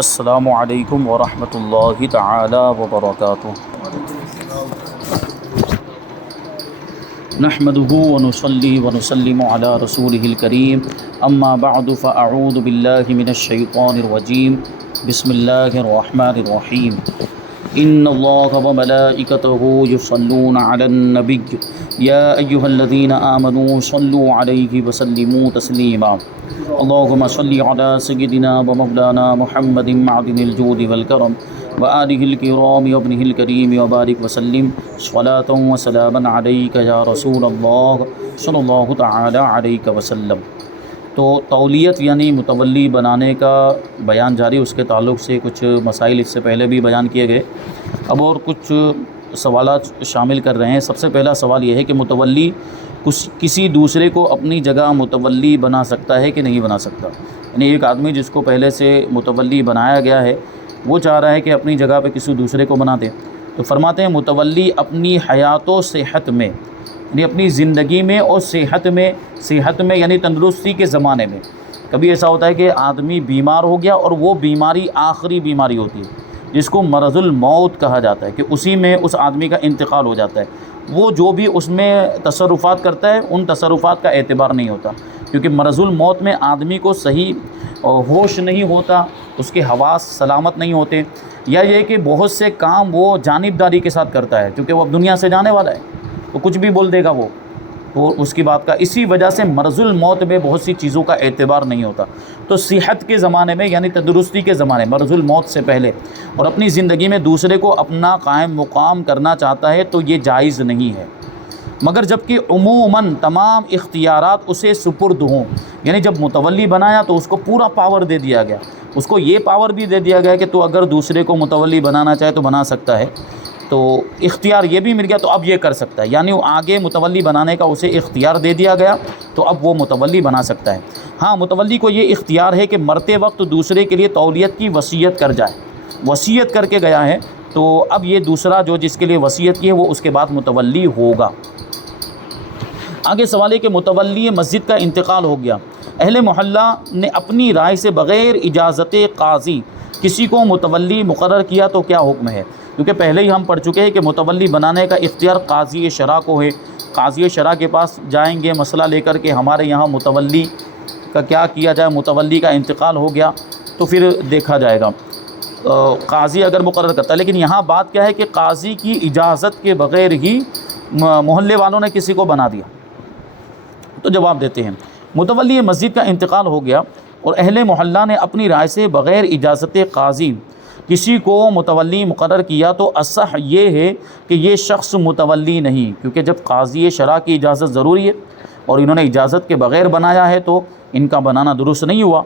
السلام علیکم ورحمۃ اللہ تعالی وبرکاتہ۔ نحمده ونصلي ونسلم على رسوله الكريم اما بعد فاعوذ بالله من الشيطان الرجيم بسم الله الرحمن الرحيم ان الله وملائكته يصلون على النبي يا ايها الذين امنوا صلوا عليه وسلموا تسليما اللهم صل على سيدنا ومولانا محمد معدن الجود والكرم وآله الكرام وابنه الكريم وبارك وسلم صلاة وسلاما عليك يا رسول الله صلی اللہ تعالی علیہ وسلم۔ تو تولیت یعنی متولی بنانے کا بیان جاری، اس کے تعلق سے کچھ مسائل اس سے پہلے بھی بیان کیے گئے، اب اور کچھ سوالات شامل کر رہے ہیں۔ سب سے پہلا سوال یہ ہے کہ متولی کسی دوسرے کو اپنی جگہ متولی بنا سکتا ہے کہ نہیں بنا سکتا؟ یعنی ایک آدمی جس کو پہلے سے متولی بنایا گیا ہے وہ چاہ رہا ہے کہ اپنی جگہ پہ کسی دوسرے کو بنا دے، تو فرماتے ہیں متولی اپنی حیات و صحت میں، یعنی اپنی زندگی میں اور صحت میں یعنی تندرستی کے زمانے میں، کبھی ایسا ہوتا ہے کہ آدمی بیمار ہو گیا اور وہ بیماری آخری بیماری ہوتی ہے جس کو مرض الموت کہا جاتا ہے، کہ اسی میں اس آدمی کا انتقال ہو جاتا ہے، وہ جو بھی اس میں تصرفات کرتا ہے ان تصرفات کا اعتبار نہیں ہوتا، کیونکہ مرض الموت میں آدمی کو صحیح ہوش نہیں ہوتا، اس کے حواس سلامت نہیں ہوتے، یا یہ کہ بہت سے کام وہ جانبداری کے ساتھ کرتا ہے کیونکہ وہ اب دنیا سے جانے والا ہے، تو کچھ بھی بول دے گا وہ، تو اس کی بات کا اسی وجہ سے مرض الموت میں بہت سی چیزوں کا اعتبار نہیں ہوتا۔ تو صحت کے زمانے میں یعنی تندرستی کے زمانے مرض الموت سے پہلے اور اپنی زندگی میں دوسرے کو اپنا قائم مقام کرنا چاہتا ہے تو یہ جائز نہیں ہے، مگر جب کہ عموماً تمام اختیارات اسے سپرد ہوں، یعنی جب متولی بنایا تو اس کو پورا پاور دے دیا گیا، اس کو یہ پاور بھی دے دیا گیا کہ تو اگر دوسرے کو متولی بنانا چاہے تو بنا سکتا ہے، تو اختیار یہ بھی مل گیا تو اب یہ کر سکتا ہے، یعنی وہ آگے متولی بنانے کا اسے اختیار دے دیا گیا تو اب وہ متولی بنا سکتا ہے۔ ہاں، متولی کو یہ اختیار ہے کہ مرتے وقت دوسرے کے لیے تولیت کی وصیت کر جائے، وصیت کر کے گیا ہے تو اب یہ دوسرا جو جس کے لیے وصیت کی ہے وہ اس کے بعد متولی ہوگا۔ آگے سوال ہے کہ متولی مسجد کا انتقال ہو گیا، اہل محلہ نے اپنی رائے سے بغیر اجازت قاضی کسی کو متولی مقرر کیا تو کیا حکم ہے؟ کیونکہ پہلے ہی ہم پڑھ چکے ہیں کہ متولی بنانے کا اختیار قاضی شرع کو ہے، قاضی شرع کے پاس جائیں گے مسئلہ لے کر کہ ہمارے یہاں متولی کا کیا کیا جائے، متولی کا انتقال ہو گیا تو پھر دیکھا جائے گا، قاضی اگر مقرر کرتا ہے۔ لیکن یہاں بات کیا ہے کہ قاضی کی اجازت کے بغیر ہی محلے والوں نے کسی کو بنا دیا، تو جواب دیتے ہیں متولی مسجد کا انتقال ہو گیا اور اہل محلہ نے اپنی رائے سے بغیر اجازت قاضی کسی کو متولی مقرر کیا تو اصح یہ ہے کہ یہ شخص متولی نہیں، کیونکہ جب قاضی شرع کی اجازت ضروری ہے اور انہوں نے اجازت کے بغیر بنایا ہے تو ان کا بنانا درست نہیں ہوا،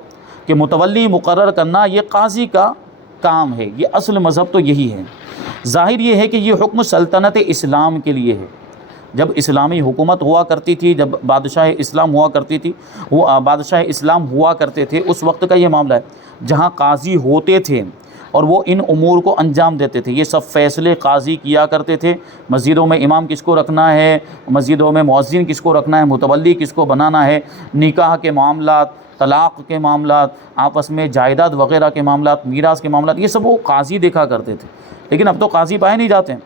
کہ متولی مقرر کرنا یہ قاضی کا کام ہے، یہ اصل مذہب تو یہی ہے۔ ظاہر یہ ہے کہ یہ حکم سلطنت اسلام کے لیے ہے، جب اسلامی حکومت ہوا کرتی تھی، جب بادشاہ اسلام ہوا کرتی تھی، وہ بادشاہ اسلام ہوا کرتے تھے، اس وقت کا یہ معاملہ ہے جہاں قاضی ہوتے تھے اور وہ ان امور کو انجام دیتے تھے، یہ سب فیصلے قاضی کیا کرتے تھے، مسجدوں میں امام کس کو رکھنا ہے، مسجدوں میں مؤذن کس کو رکھنا ہے، متولی کس کو بنانا ہے، نکاح کے معاملات، طلاق کے معاملات، آپس میں جائیداد وغیرہ کے معاملات، میراث کے معاملات، یہ سب وہ قاضی دیکھا کرتے تھے۔ لیکن اب تو قاضی پائے نہیں جاتے ہیں،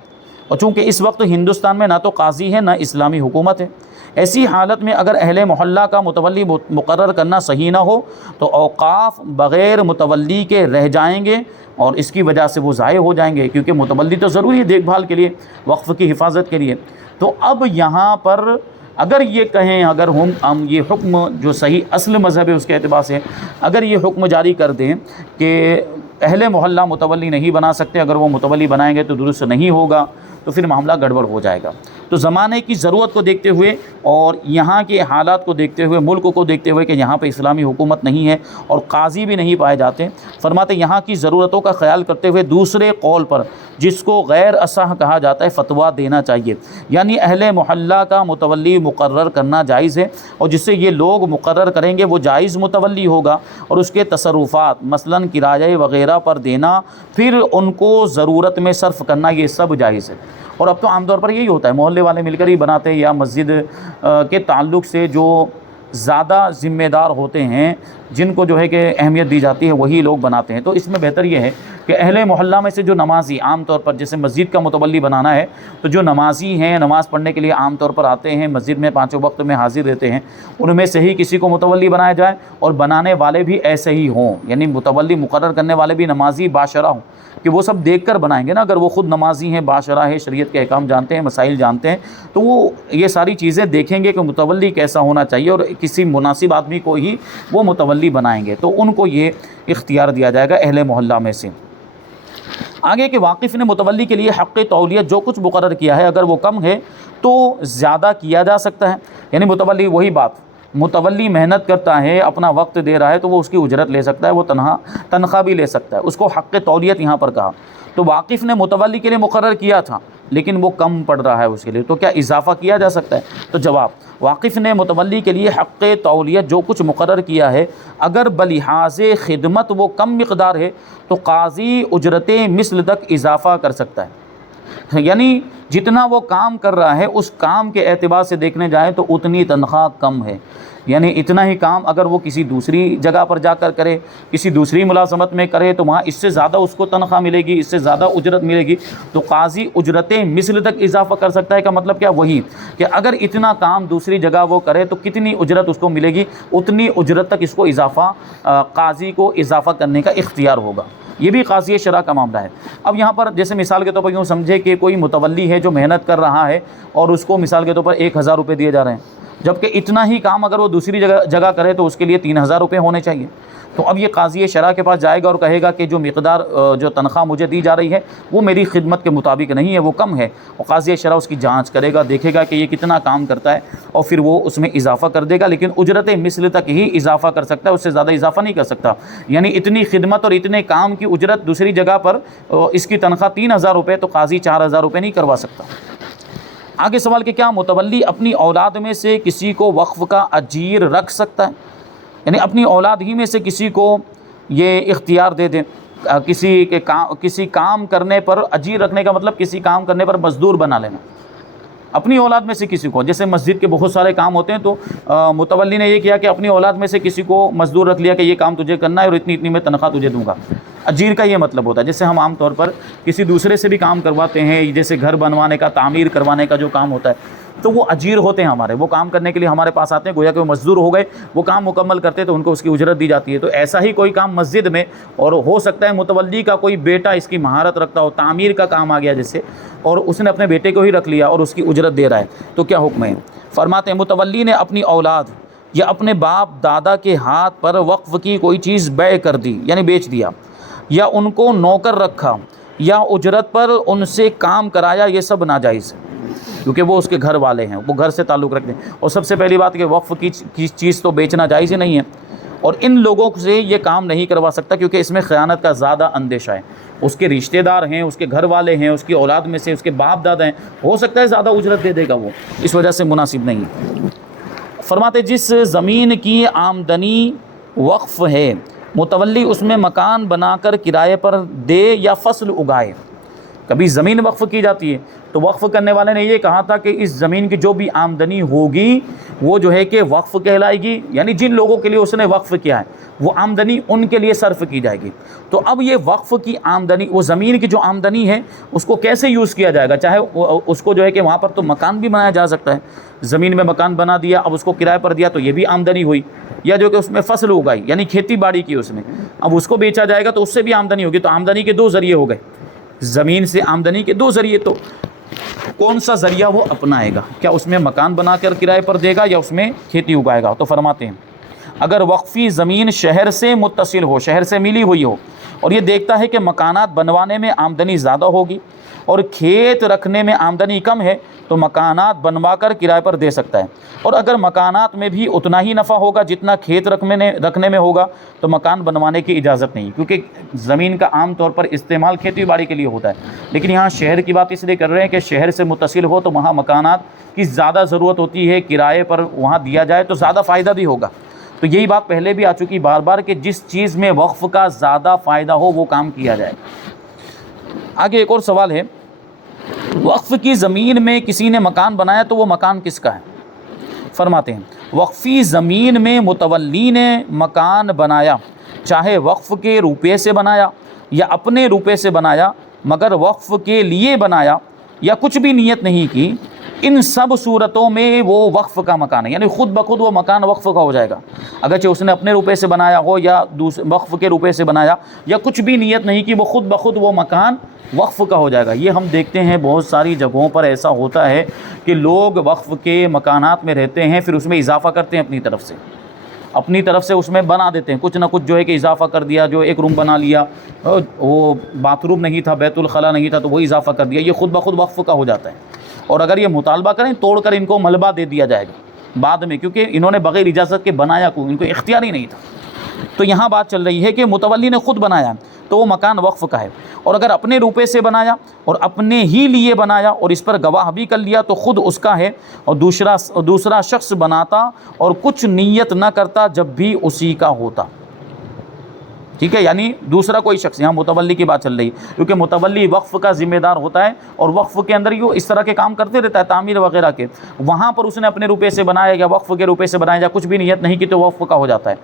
اور چونکہ اس وقت ہندوستان میں نہ تو قاضی ہے نہ اسلامی حکومت ہے، ایسی حالت میں اگر اہل محلہ کا متولی مقرر کرنا صحیح نہ ہو تو اوقاف بغیر متولی کے رہ جائیں گے اور اس کی وجہ سے وہ ضائع ہو جائیں گے، کیونکہ متولی تو ضروری ہے دیکھ بھال کے لیے، وقف کی حفاظت کے لیے۔ تو اب یہاں پر اگر یہ کہیں، اگر ہم یہ حکم جو صحیح اصل مذہب ہے اس کے اعتبار سے اگر یہ حکم جاری کر دیں کہ اہل محلہ متولی نہیں بنا سکتے، اگر وہ متولی بنائیں گے تو درست نہیں ہوگا، تو پھر معاملہ گڑبڑ ہو جائے گا۔ تو زمانے کی ضرورت کو دیکھتے ہوئے اور یہاں کے حالات کو دیکھتے ہوئے، ملک کو دیکھتے ہوئے کہ یہاں پہ اسلامی حکومت نہیں ہے اور قاضی بھی نہیں پائے جاتے، فرماتے یہاں کی ضرورتوں کا خیال کرتے ہوئے دوسرے قول پر جس کو غیر اصح کہا جاتا ہے فتویٰ دینا چاہیے، یعنی اہل محلہ کا متولی مقرر کرنا جائز ہے، اور جس سے یہ لوگ مقرر کریں گے وہ جائز متولی ہوگا، اور اس کے تصرفات مثلاً کرایہ وغیرہ پر دینا، پھر ان کو ضرورت میں صرف کرنا، یہ سب جائز ہے۔ اور اب تو عام طور پر یہی ہوتا ہے، محلے والے مل کر ہی بناتے ہیں، یا مسجد کے تعلق سے جو زیادہ ذمہ دار ہوتے ہیں جن کو جو ہے کہ اہمیت دی جاتی ہے وہی لوگ بناتے ہیں۔ تو اس میں بہتر یہ ہے کہ اہل محلہ میں سے جو نمازی عام طور پر جیسے مسجد کا متولی بنانا ہے تو جو نمازی ہیں نماز پڑھنے کے لیے عام طور پر آتے ہیں مسجد میں پانچوں وقت میں حاضر رہتے ہیں، ان میں سے ہی کسی کو متولی بنایا جائے، اور بنانے والے بھی ایسے ہی ہوں، یعنی متولی مقرر کرنے والے بھی نمازی باشرہ ہوں، کہ وہ سب دیکھ کر بنائیں گے نا۔ اگر وہ خود نمازی ہیں، باشرہ ہے، شریعت کے احکام جانتے ہیں، مسائل جانتے ہیں، تو وہ یہ ساری چیزیں دیکھیں گے کہ متولی کیسا ہونا چاہیے، اور کسی مناسب آدمی کو ہی وہ متولی بنائیں گے، تو ان کو یہ اختیار دیا جائے گا اہل محلہ میں سے۔ آگے کہ واقف نے متولی کے لیے حق تولیت جو کچھ مقرر کیا ہے اگر وہ کم ہے تو زیادہ کیا جا سکتا ہے، یعنی متولی وہی بات، متولی محنت کرتا ہے، اپنا وقت دے رہا ہے تو وہ اس کی اجرت لے سکتا ہے، وہ تنخواہ بھی لے سکتا ہے، اس کو حق تولیت یہاں پر کہا۔ تو واقف نے متولی کے لیے مقرر کیا تھا لیکن وہ کم پڑ رہا ہے اس کے لیے، تو کیا اضافہ کیا جا سکتا ہے؟ تو جواب، واقف نے متولی کے لیے حق تولیت جو کچھ مقرر کیا ہے اگر بلحاظ خدمت وہ کم مقدار ہے تو قاضی اجرت مثل تک اضافہ کر سکتا ہے، یعنی جتنا وہ کام کر رہا ہے اس کام کے اعتبار سے دیکھنے جائیں تو اتنی تنخواہ کم ہے، یعنی اتنا ہی کام اگر وہ کسی دوسری جگہ پر جا کر کرے، کسی دوسری ملازمت میں کرے تو وہاں اس سے زیادہ اس کو تنخواہ ملے گی، اس سے زیادہ اجرت ملے گی، تو قاضی اجرت مثل تک اضافہ کر سکتا ہے۔ کا مطلب کیا؟ وہی کہ اگر اتنا کام دوسری جگہ وہ کرے تو کتنی اجرت اس کو ملے گی، اتنی اجرت تک اس کو اضافہ قاضی کو اضافہ کرنے کا اختیار ہوگا۔ یہ بھی قاضی شرع کا معاملہ ہے۔ اب یہاں پر جیسے مثال کے طور پر یوں سمجھے کہ کوئی متولی ہے جو محنت کر رہا ہے اور اس کو مثال کے طور پر 1000 روپے دیے جا رہے ہیں، جبکہ اتنا ہی کام اگر وہ دوسری جگہ کرے تو اس کے لیے 3000 روپے ہونے چاہیے۔ تو اب یہ قاضی شرع کے پاس جائے گا اور کہے گا کہ جو مقدار جو تنخواہ مجھے دی جا رہی ہے وہ میری خدمت کے مطابق نہیں ہے، وہ کم ہے، اور قاضی شرع اس کی جانچ کرے گا، دیکھے گا کہ یہ کتنا کام کرتا ہے اور پھر وہ اس میں اضافہ کر دے گا، لیکن اجرت مثل تک ہی اضافہ کر سکتا ہے، اس سے زیادہ اضافہ نہیں کر سکتا، یعنی اتنی خدمت اور اتنے کام کی اجرت دوسری جگہ پر اس کی تنخواہ 3000 روپے تو قاضی 4000 روپے نہیں کروا سکتا۔ آگے سوال کہ کیا متولی اپنی اولاد میں سے کسی کو وقف کا اجیر رکھ سکتا ہے؟ یعنی اپنی اولاد ہی میں سے کسی کو یہ اختیار دے دیں، کسی کام کرنے پر اجیر رکھنے کا مطلب کسی کام کرنے پر مزدور بنا لینا، اپنی اولاد میں سے کسی کو، جیسے مسجد کے بہت سارے کام ہوتے ہیں تو متولی نے یہ کیا کہ اپنی اولاد میں سے کسی کو مزدور رکھ لیا کہ یہ کام تجھے کرنا ہے اور اتنی اتنی میں تنخواہ تجھے دوں گا۔ اجیر کا یہ مطلب ہوتا ہے، جیسے ہم عام طور پر کسی دوسرے سے بھی کام کرواتے ہیں، جیسے گھر بنوانے کا، تعمیر کروانے کا جو کام ہوتا ہے تو وہ اجیر ہوتے ہیں ہمارے، وہ کام کرنے کے لیے ہمارے پاس آتے ہیں، گویا کہ وہ مزدور ہو گئے، وہ کام مکمل کرتے تو ان کو اس کی اجرت دی جاتی ہے۔ تو ایسا ہی کوئی کام مسجد میں، اور ہو سکتا ہے متولی کا کوئی بیٹا اس کی مہارت رکھتا ہو، تعمیر کا کام آ گیا جیسے، اور اس نے اپنے بیٹے کو ہی رکھ لیا اور اس کی اجرت دے رہا ہے، تو کیا حکم ہے؟ فرماتے ہیں متولی نے اپنی اولاد یا اپنے باپ دادا کے ہاتھ پر وقف کی کوئی چیز بیع کر دی، یعنی بیچ دیا، یا ان کو نوکر رکھا یا اجرت پر ان سے کام کرایا، یہ سب ناجائز ہے کیونکہ وہ اس کے گھر والے ہیں، وہ گھر سے تعلق رکھتے ہیں۔ اور سب سے پہلی بات کہ وقف کی چیز تو بیچنا جائز ہی نہیں ہے، اور ان لوگوں سے یہ کام نہیں کروا سکتا کیونکہ اس میں خیانت کا زیادہ اندیشہ ہے، اس کے رشتہ دار ہیں، اس کے گھر والے ہیں، اس کی اولاد میں سے اس کے باپ دادا ہیں، ہو سکتا ہے زیادہ اجرت دے دے گا وہ، اس وجہ سے مناسب نہیں ہے۔ فرماتے جس زمین کی آمدنی وقف ہے متولی اس میں مکان بنا کر کرائے پر دے یا فصل اگائے۔ کبھی زمین وقف کی جاتی ہے تو وقف کرنے والے نے یہ کہا تھا کہ اس زمین کی جو بھی آمدنی ہوگی وہ جو ہے کہ وقف کہلائے گی، یعنی جن لوگوں کے لیے اس نے وقف کیا ہے وہ آمدنی ان کے لیے صرف کی جائے گی۔ تو اب یہ وقف کی آمدنی، وہ زمین کی جو آمدنی ہے اس کو کیسے یوز کیا جائے گا؟ چاہے اس کو جو ہے کہ وہاں پر تو مکان بھی بنایا جا سکتا ہے، زمین میں مکان بنا دیا، اب اس کو کرائے پر دیا تو یہ بھی آمدنی ہوئی، یا جو کہ اس میں فصل اگائی یعنی کھیتی باڑی کی اس میں، اب اس کو بیچا جائے گا تو اس سے بھی آمدنی ہوگی، تو آمدنی کے دو ذریعے ہو گئے، زمین سے آمدنی کے دو ذریعے، تو کون سا ذریعہ وہ اپنائے گا؟ کیا اس میں مکان بنا کر کرائے پر دے گا یا اس میں کھیتی اگائے گا؟ تو فرماتے ہیں اگر وقفی زمین شہر سے متصل ہو، شہر سے ملی ہوئی ہو، اور یہ دیکھتا ہے کہ مکانات بنوانے میں آمدنی زیادہ ہوگی اور کھیت رکھنے میں آمدنی کم ہے تو مکانات بنوا کر کرائے پر دے سکتا ہے، اور اگر مکانات میں بھی اتنا ہی نفع ہوگا جتنا کھیت رکھنے میں ہوگا تو مکان بنوانے کی اجازت نہیں، کیونکہ زمین کا عام طور پر استعمال کھیتی باڑی کے لیے ہوتا ہے، لیکن یہاں شہر کی بات اس لیے کر رہے ہیں کہ شہر سے متصل ہو تو وہاں مکانات کی زیادہ ضرورت ہوتی ہے، کرائے پر وہاں دیا جائے تو زیادہ فائدہ بھی ہوگا۔ تو یہی بات پہلے بھی آ چکی بار بار کہ جس چیز میں وقف کا زیادہ فائدہ ہو وہ کام کیا جائے۔ آگے ایک اور سوال ہے، وقف کی زمین میں کسی نے مکان بنایا تو وہ مکان کس کا ہے؟ فرماتے ہیں وقفی زمین میں متولی نے مکان بنایا، چاہے وقف کے روپے سے بنایا یا اپنے روپے سے بنایا، مگر وقف کے لیے بنایا یا کچھ بھی نیت نہیں کی، ان سب صورتوں میں وہ وقف کا مکان ہے، یعنی خود بخود وہ مکان وقف کا ہو جائے گا، اگرچہ اس نے اپنے روپے سے بنایا ہو یا وقف کے روپے سے بنایا یا کچھ بھی نیت نہیں کی، وہ خود بخود وہ مکان وقف کا ہو جائے گا۔ یہ ہم دیکھتے ہیں بہت ساری جگہوں پر ایسا ہوتا ہے کہ لوگ وقف کے مکانات میں رہتے ہیں، پھر اس میں اضافہ کرتے ہیں اپنی طرف سے اس میں بنا دیتے ہیں، کچھ نہ کچھ جو ہے کہ اضافہ کر دیا، جو ایک روم بنا لیا، وہ باتھ روم نہیں تھا، بیت الخلا نہیں تھا تو وہ اضافہ کر دیا، یہ خود بخود وقف کا ہو جاتا ہے۔ اور اگر یہ مطالبہ کریں توڑ کر ان کو ملبہ دے دیا جائے گا بعد میں، کیونکہ انہوں نے بغیر اجازت کے بنایا ان کو اختیار ہی نہیں تھا۔ تو یہاں بات چل رہی ہے کہ متولی نے خود بنایا تو وہ مکان وقف کا ہے، اور اگر اپنے روپے سے بنایا اور اپنے ہی لیے بنایا اور اس پر گواہ بھی کر لیا تو خود اس کا ہے، اور دوسرا شخص بناتا اور کچھ نیت نہ کرتا جب بھی اسی کا ہوتا۔ ٹھیک ہے، یعنی دوسرا کوئی شخص، یہاں متولی کی بات چل رہی ہے، کیونکہ متولی وقف کا ذمہ دار ہوتا ہے اور وقف کے اندر یہ اس طرح کے کام کرتے رہتا ہے، تعمیر وغیرہ کے، وہاں پر اس نے اپنے روپے سے بنایا یا وقف کے روپے سے بنایا یا کچھ بھی نیت نہیں کی تو وقف کا ہو جاتا ہے،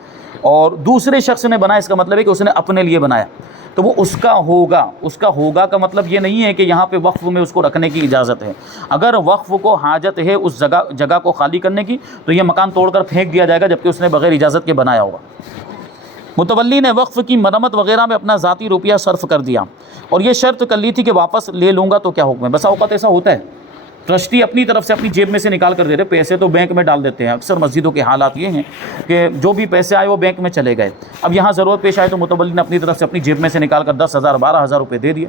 اور دوسرے شخص نے بنایا اس کا مطلب ہے کہ اس نے اپنے لیے بنایا تو وہ اس کا ہوگا کا مطلب یہ نہیں ہے کہ یہاں پہ وقف میں اس کو رکھنے کی اجازت ہے۔ اگر وقف کو حاجت ہے اس جگہ کو خالی کرنے کی تو یہ مکان توڑ کر پھینک دیا جائے گا، جبکہ اس نے بغیر اجازت کے بنایا ہوگا۔ متولی نے وقف کی مرمت وغیرہ میں اپنا ذاتی روپیہ صرف کر دیا اور یہ شرط کر لی تھی کہ واپس لے لوں گا تو کیا حکم ہے؟ بسا اوقات ایسا ہوتا ہے ٹرسٹی اپنی طرف سے اپنی جیب میں سے نکال کر دے رہے، پیسے تو بینک میں ڈال دیتے ہیں، اکثر مسجدوں کے حالات یہ ہیں کہ جو بھی پیسے آئے وہ بینک میں چلے گئے، اب یہاں ضرورت پیش آئے تو متولی نے اپنی طرف سے اپنی جیب میں سے نکال کر 10,000 12,000 روپے دے دیا،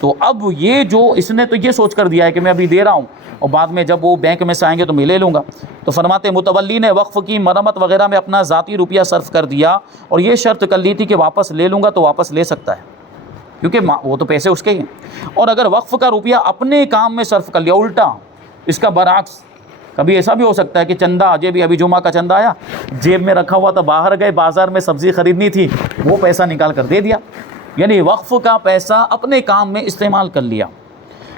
تو اب یہ جو اس نے تو یہ سوچ کر دیا ہے کہ میں ابھی دے رہا ہوں اور بعد میں جب وہ بینک میں سے آئیں گے تو میں لے لوں گا۔ تو فرماتے ہیں متولی نے وقف کی مرمت وغیرہ میں اپنا ذاتی روپیہ صرف کر دیا اور یہ شرط کر لی تھی کہ واپس لے لوں گا تو واپس لے سکتا ہے، کیونکہ وہ تو پیسے اس کے ہی ہیں۔ اور اگر وقف کا روپیہ اپنے کام میں صرف کر لیا، الٹا اس کا برعکس، کبھی ایسا بھی ہو سکتا ہے کہ چندہ ابھی جمعہ کا چندہ آیا، جیب میں رکھا ہوا تھا، باہر گئے بازار میں سبزی خریدنی تھی، وہ پیسہ نکال کر دے دیا، یعنی وقف کا پیسہ اپنے کام میں استعمال کر لیا،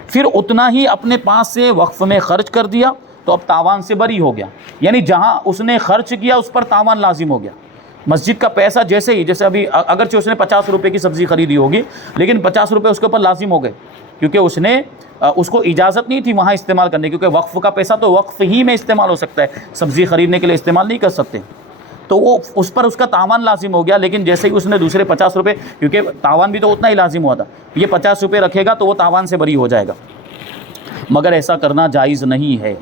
پھر اتنا ہی اپنے پاس سے وقف میں خرچ کر دیا تو اب تاوان سے بری ہو گیا، یعنی جہاں اس نے خرچ کیا اس پر تاوان لازم ہو گیا۔ مسجد کا پیسہ جیسے ابھی اگرچہ اس نے 50 روپے کی سبزی خریدی ہوگی لیکن 50 روپے اس کے اوپر لازم ہو گئے، کیونکہ اس کو اجازت نہیں تھی وہاں استعمال کرنے، کیونکہ وقف کا پیسہ تو وقف ہی میں استعمال ہو سکتا ہے، سبزی خریدنے کے لیے استعمال نہیں کر سکتے، تو وہ اس پر اس کا تاوان لازم ہو گیا۔ لیکن جیسے ہی اس نے دوسرے 50 روپے، کیونکہ تاوان بھی تو اتنا ہی لازم ہوا تھا، یہ 50 روپے رکھے گا تو وہ تاوان سے بری ہو جائے گا، مگر ایسا کرنا جائز نہیں ہے،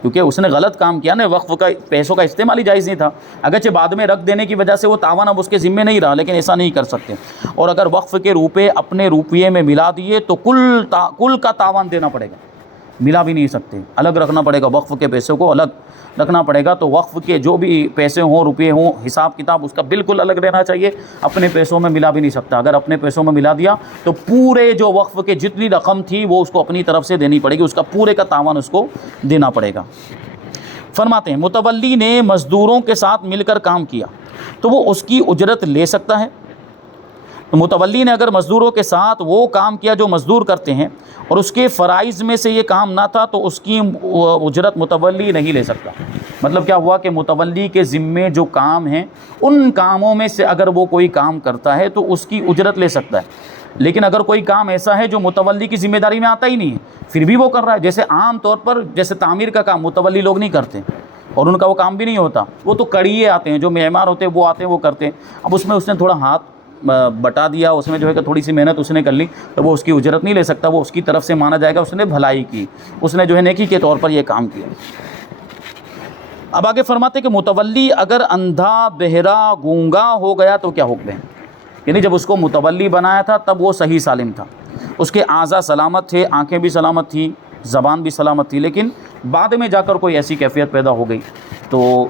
کیونکہ اس نے غلط کام کیا نا، وقف کا پیسوں کا استعمال ہی جائز نہیں تھا، اگرچہ بعد میں رکھ دینے کی وجہ سے وہ تاوان اب اس کے ذمے نہیں رہا، لیکن ایسا نہیں کر سکتے۔ اور اگر وقف کے روپے اپنے روپیے میں ملا دیے تو کل کا تاوان دینا پڑے گا، ملا بھی نہیں سکتے، الگ رکھنا پڑے گا، وقف کے پیسوں کو الگ رکھنا پڑے گا، تو وقف کے جو بھی پیسے ہوں، روپے ہوں، حساب کتاب اس کا بالکل الگ رہنا چاہیے، اپنے پیسوں میں ملا بھی نہیں سکتا، اگر اپنے پیسوں میں ملا دیا تو پورے جو وقف کے جتنی رقم تھی وہ اس کو اپنی طرف سے دینی پڑے گی، اس کا پورے کا تاوان اس کو دینا پڑے گا۔ فرماتے ہیں متولی نے مزدوروں کے ساتھ مل کر کام کیا تو وہ اس کی اجرت لے سکتا ہے، تو متولی نے اگر مزدوروں کے ساتھ وہ کام کیا جو مزدور کرتے ہیں اور اس کے فرائض میں سے یہ کام نہ تھا تو اس کی اجرت متولی نہیں لے سکتا۔ مطلب کیا ہوا کہ متولی کے ذمے جو کام ہیں ان کاموں میں سے اگر وہ کوئی کام کرتا ہے تو اس کی اجرت لے سکتا ہے، لیکن اگر کوئی کام ایسا ہے جو متولی کی ذمہ داری میں آتا ہی نہیں ہے پھر بھی وہ کر رہا ہے، جیسے عام طور پر جیسے تعمیر کا کام متولی لوگ نہیں کرتے اور ان کا وہ کام بھی نہیں ہوتا، وہ تو کڑیے آتے ہیں، جو معمار ہوتے ہیں وہ آتے ہیں وہ کرتے ہیں، اب اس میں اس نے تھوڑا ہاتھ بٹا دیا، اس میں جو ہے کہ تھوڑی سی محنت اس نے کر لی تو وہ اس کی اجرت نہیں لے سکتا، وہ اس کی طرف سے مانا جائے گا اس نے بھلائی کی، اس نے جو ہے نیکی کے طور پر یہ کام کیا۔ اب آگے فرماتے کہ متولی اگر اندھا بہرا گونگا ہو گیا تو کیا حکم ہے؟ یعنی جب اس کو متولی بنایا تھا تب وہ صحیح سالم تھا، اس کے اعضاء سلامت تھے، آنکھیں بھی سلامت تھیں، زبان بھی سلامت تھی، لیکن بعد میں جا کر کوئی ایسی کیفیت پیدا ہو گئی، تو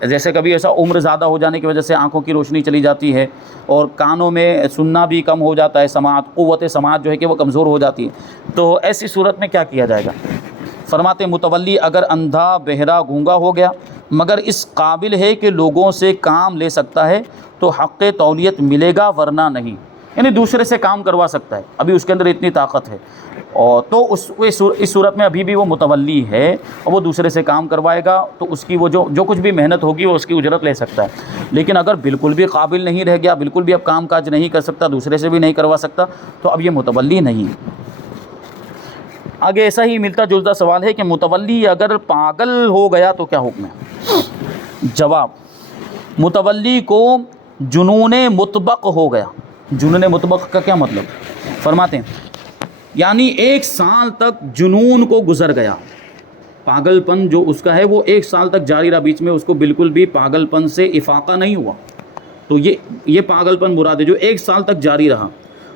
جیسے کبھی ایسا عمر زیادہ ہو جانے کی وجہ سے آنکھوں کی روشنی چلی جاتی ہے اور کانوں میں سننا بھی کم ہو جاتا ہے، سماعت، قوت سماعت جو ہے کہ وہ کمزور ہو جاتی ہے، تو ایسی صورت میں کیا کیا جائے گا؟ فرماتے متولی اگر اندھا بہرا گونگا ہو گیا مگر اس قابل ہے کہ لوگوں سے کام لے سکتا ہے تو حق تولیت ملے گا ورنہ نہیں، یعنی دوسرے سے کام کروا سکتا ہے، ابھی اس کے اندر اتنی طاقت ہے، اور تو اس صورت میں ابھی بھی وہ متولی ہے اور وہ دوسرے سے کام کروائے گا، تو اس کی وہ جو کچھ بھی محنت ہوگی وہ اس کی اجرت لے سکتا ہے۔ لیکن اگر بالکل بھی قابل نہیں رہ گیا، بالکل بھی اب کام کاج نہیں کر سکتا، دوسرے سے بھی نہیں کروا سکتا، تو اب یہ متولی نہیں۔ آگے ایسا ہی ملتا جلتا سوال ہے کہ متولی اگر پاگل ہو گیا تو کیا حکم ہے؟ جواب، متولی کو جنون مطبق ہو گیا۔ جنون مطبق کا کیا مطلب؟ فرماتے ہیں یعنی 1 سال تک جنون کو گزر گیا، پاگل پن جو اس کا ہے وہ 1 سال تک جاری رہا، بیچ میں اس کو بالکل بھی پاگل پن سے افاقہ نہیں ہوا، تو یہ پاگل پن مراد ہے جو 1 سال تک جاری رہا،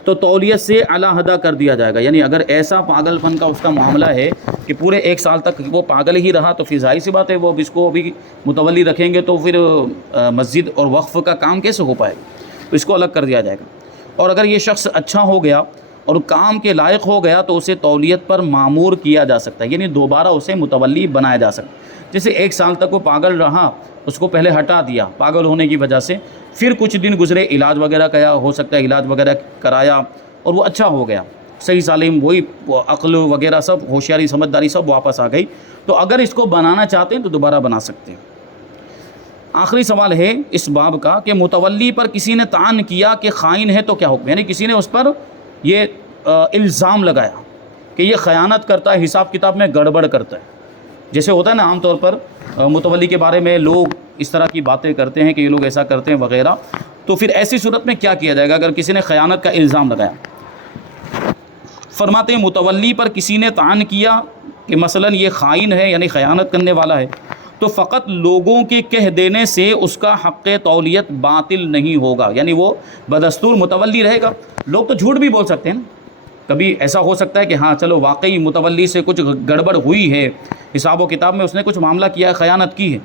تو تولیت سے علیحدہ کر دیا جائے گا۔ یعنی اگر ایسا پاگل پن کا اس کا معاملہ ہے کہ پورے 1 سال تک وہ پاگل ہی رہا، تو پھر ظاہر سی بات ہے وہ اب اس کو ابھی متولی رکھیں گے تو پھر مسجد اور وقف کا کام کیسے ہو پائے گا، تو اس کو الگ کر دیا جائے گا۔ اور اگر یہ شخص اچھا ہو گیا اور کام کے لائق ہو گیا تو اسے تولیت پر معمور کیا جا سکتا ہے، یعنی دوبارہ اسے متولی بنایا جا سکتا ہے۔ جیسے 1 سال تک وہ پاگل رہا، اس کو پہلے ہٹا دیا پاگل ہونے کی وجہ سے، پھر کچھ دن گزرے، علاج وغیرہ کیا ہو سکتا ہے، علاج وغیرہ کرایا اور وہ اچھا ہو گیا، صحیح سالم، وہی عقل وغیرہ سب، ہوشیاری سمجھداری سب واپس آ گئی، تو اگر اس کو بنانا چاہتے ہیں تو دوبارہ بنا سکتے ہیں۔ آخری سوال ہے اس باب کا کہ متولی پر کسی نے طعن کیا کہ خائن ہے تو کیا حکم؟ یعنی کسی نے اس پر یہ الزام لگایا کہ یہ خیانت کرتا ہے، حساب کتاب میں گڑبڑ کرتا ہے، جیسے ہوتا ہے نا عام طور پر متولی کے بارے میں لوگ اس طرح کی باتیں کرتے ہیں کہ یہ لوگ ایسا کرتے ہیں وغیرہ، تو پھر ایسی صورت میں کیا کیا جائے گا اگر کسی نے خیانت کا الزام لگایا؟ فرماتے ہیں متولی پر کسی نے طعن کیا کہ مثلا یہ خائن ہے یعنی خیانت کرنے والا ہے، تو فقط لوگوں کے کہہ دینے سے اس کا حق تولیت باطل نہیں ہوگا، یعنی وہ بدستور متولی رہے گا۔ لوگ تو جھوٹ بھی بول سکتے ہیں نا، کبھی ایسا ہو سکتا ہے کہ ہاں چلو واقعی متولی سے کچھ گڑبڑ ہوئی ہے، حساب و کتاب میں اس نے کچھ معاملہ کیا ہے، خیانت کی ہے،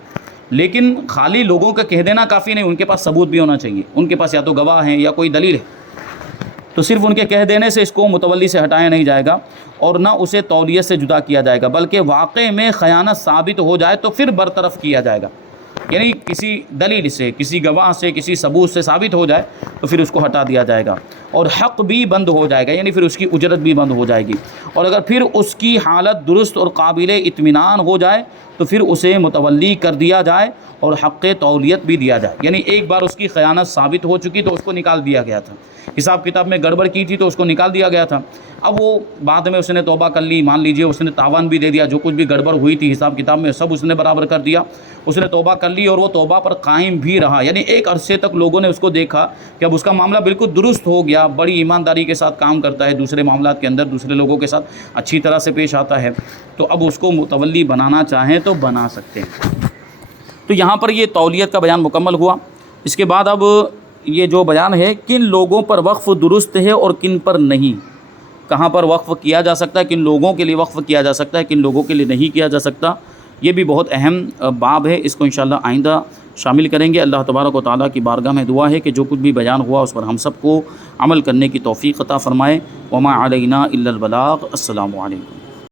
لیکن خالی لوگوں کا کہہ دینا کافی نہیں، ان کے پاس ثبوت بھی ہونا چاہیے، ان کے پاس یا تو گواہ ہیں یا کوئی دلیل ہے، تو صرف ان کے کہہ دینے سے اس کو متولی سے ہٹایا نہیں جائے گا اور نہ اسے تولیت سے جدا کیا جائے گا، بلکہ واقع میں خیانت ثابت ہو جائے تو پھر برطرف کیا جائے گا، یعنی کسی دلیل سے، کسی گواہ سے، کسی ثبوت سے ثابت ہو جائے تو پھر اس کو ہٹا دیا جائے گا، اور حق بھی بند ہو جائے گا، یعنی پھر اس کی اجرت بھی بند ہو جائے گی، اور اگر پھر اس کی حالت درست اور قابل اطمینان ہو جائے تو پھر اسے متولی کر دیا جائے اور حق تولیت بھی دیا جائے، یعنی ایک بار اس کی خیانت ثابت ہو چکی تو اس کو نکال دیا گیا تھا، حساب کتاب میں گڑبڑ کی تھی تو اس کو نکال دیا گیا تھا، اب وہ بعد میں اس نے توبہ کر لی، مان لیجئے اس نے تاوان بھی دے دیا، جو کچھ بھی گڑبڑ ہوئی تھی حساب کتاب میں سب اس نے برابر کر دیا، اس نے توبہ کر لی اور وہ توبہ پر قائم بھی رہا، یعنی ایک عرصے تک لوگوں نے اس کو دیکھا کہ اب اس کا معاملہ بالکل درست ہو گیا، بڑی ایمانداری کے ساتھ کام کرتا ہے، دوسرے معاملات کے اندر دوسرے لوگوں کے ساتھ اچھی طرح سے پیش آتا ہے، تو اب اس کو متولی بنانا چاہیں تو بنا سکتے ہیں۔ تو یہاں پر یہ تولیت کا بیان مکمل ہوا۔ اس کے بعد اب یہ جو بیان ہے کن لوگوں پر وقف درست ہے اور کن پر نہیں، کہاں پر وقف کیا جا سکتا ہے، کن لوگوں کے لیے وقف کیا جا سکتا ہے، کن لوگوں کے لیے نہیں کیا جا سکتا، یہ بھی بہت اہم باب ہے، اس کو انشاءاللہ آئندہ شامل کریں گے۔ اللہ تبارک و تعالیٰ کی بارگاہ میں دعا ہے کہ جو کچھ بھی بیان ہوا اس پر ہم سب کو عمل کرنے کی توفیق عطا فرمائے۔ وما علینا الا البلاغ۔ السلام علیکم۔